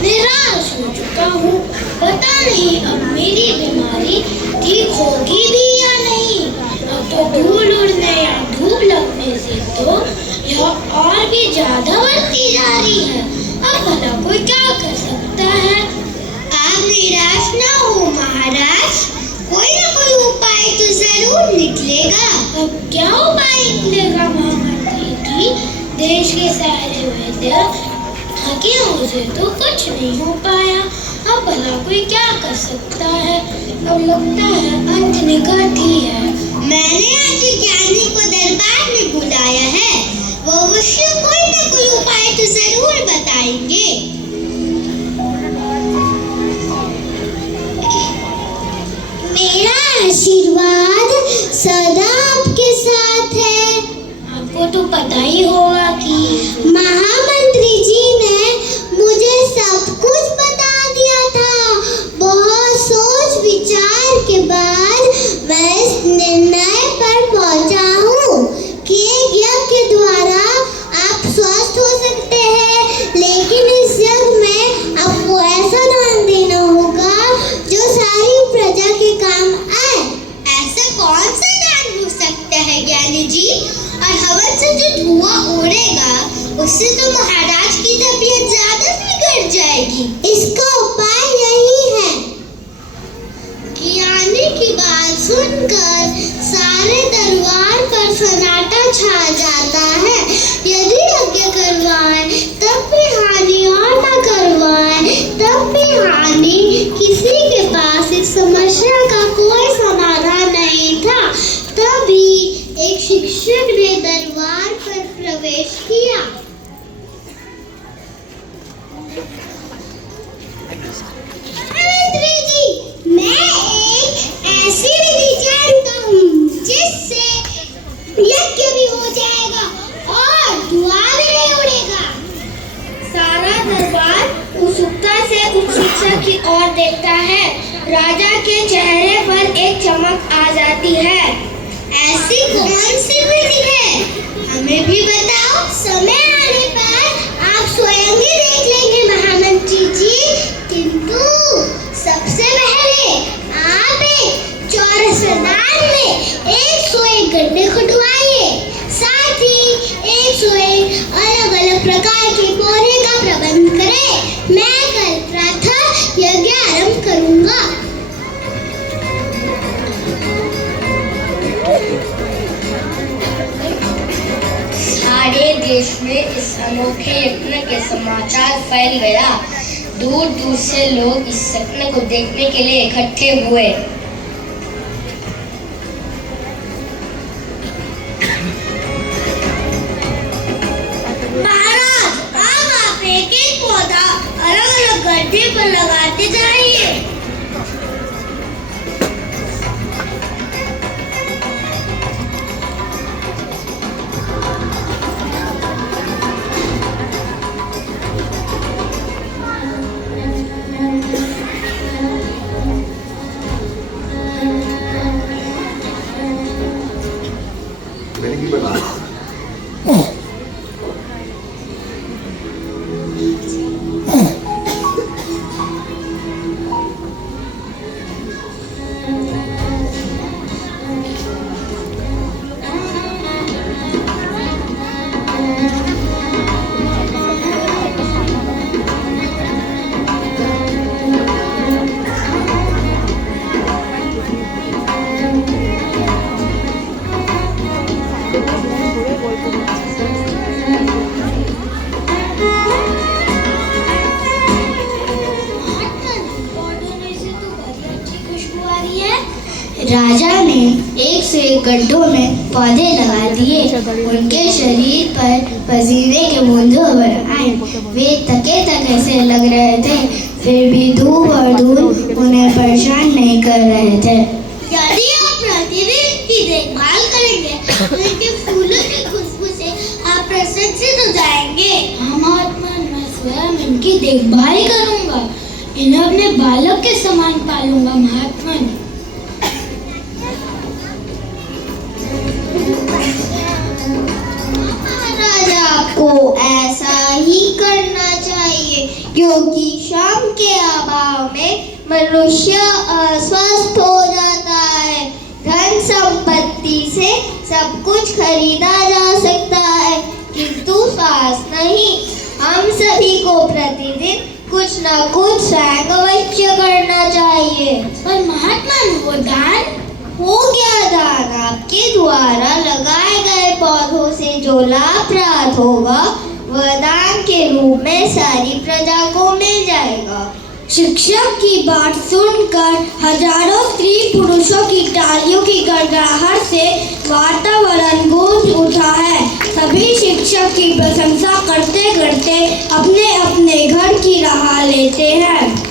निराश हो चुका हूँ। पता नहीं अब मेरी बीमारी ठीक होगी भी या नहीं। अब तो धूल उड़ने या धूप लगने से तो यह और भी ज्यादा बढ़ती जा रही है। अब भला कोई क्या कर सकता है? आप निराश ना हो महाराज, कोई ना कोई उपाय तो जरूर निकलेगा। अब क्या उपाय निकलेगा महामंत्री जी? देश के सारे वैद्य हकीमों से तो कुछ नहीं हो पाया। अब भला कोई क्या कर सकता है? अब लगता है अंत निकट ही है। मैंने आज ज्ञानी को दरबार में बुलाया है, वो अवश्य कोई ना कोई उपाय तो जरूर बताएंगे। मेरा आशीर्वाद सदा आपके साथ है। आपको तो पता ही होगा कि महामंत्री जी ने मुझे सब कुछ बता दिया था। बहुत सोच विचार के बाद मैं इस निर्णय पर पहुंचा हूँ कि यज्ञ के द्वारा आप स्वस्थ हो सकते हैं, लेकिन इस यज्ञ में आपको ऐसा दान देना होगा जो सारी प्रजा के काम आए। ऐसा कौन सा दान हो सकता है ज्ञानी जी? और हवन से जो धुआं उड़ेगा उससे तो महाराज की तबीयत ज्यादा बिगड़ जाएगी। इसका उपाय यही है। ज्ञानी की बात सुनकर सारे दरबार पर सन्नाटा छा जाता है। यदि यज्ञ करवाएं तब भी हानि और न करवाएं तब भी हानि। किसी के पास इस समस्या का कोई समाधान नहीं था। तभी एक शिक्षक ने दरबार पर प्रवेश किया। मंत्री जी, मैं एक ऐसी विधि जानता हूँ जिससे यज्ञ भी हो जाएगा और धुआं भी नहीं उड़ेगा। सारा दरबार उत्सुकता से उस शिक्षक की ओर देखता है। राजा के चेहरे पर एक चमक आ जाती है। ऐसी कौन सी विधि है? हमें भी बताओ। समय आने पर आप स्वयं ही देख लेंगे महामंत्री जी। किंतु सबसे पहले आप एक चौरस मैदान में 101 गड्ढे खुदवाइए। साथ ही 101 अलग अलग प्रकार के पौधे का प्रबंध करें। मैं कल प्रातः यज्ञ आरंभ करूंगा। सारे देश में इस अनोखे यज्ञ के समाचार फैल गया। दूर दूर से लोग इस यज्ञ को देखने के लिए इकट्ठे हुए। महाराज, अब आप एक एक पौधा अलग अलग गड्ढे पर लगाते जाइए। राजा ने 101 गड्ढों में पौधे लगा दिए। उनके शरीर पर पसीने के बूंदों भर आए। वे थके थके से लग रहे थे, फिर भी धूप और धूल उन्हें परेशान नहीं कर रहे थे। यदि आप प्रतिदिन की देखभाल करेंगे तो इनके फूलों की खुशबू से आप प्रसन्नचित्त हो जाएंगे। महात्मा, मैं स्वयं इनकी देखभाल करूंगा। इन्हें अपने बालक के समान पालूंगा महात्मा। महाराज, आपको ऐसा ही करना चाहिए। क्योंकि श्रम के अभाव में मनुष्य अस्वस्थ हो जाता है। धन संपत्ति से सब कुछ खरीदा जा सकता है, किंतु स्वास्थ्य नहीं। हम सभी को प्रतिदिन कुछ न कुछ स्वयं अवश्य करना चाहिए। पर महात्मा वो दान हो गया दान, आपके द्वारा लगाए गए पौधों से जो लाभ प्राप्त होगा वह दान के रूप में सारी प्रजा को मिल जाएगा। शिक्षक की बात सुनकर हजारों स्त्री पुरुषों की तालियों की गड़गड़ाहट से वातावरण गूंज उठा है। सभी शिक्षक की प्रशंसा करते करते अपने अपने घर की राह लेते हैं।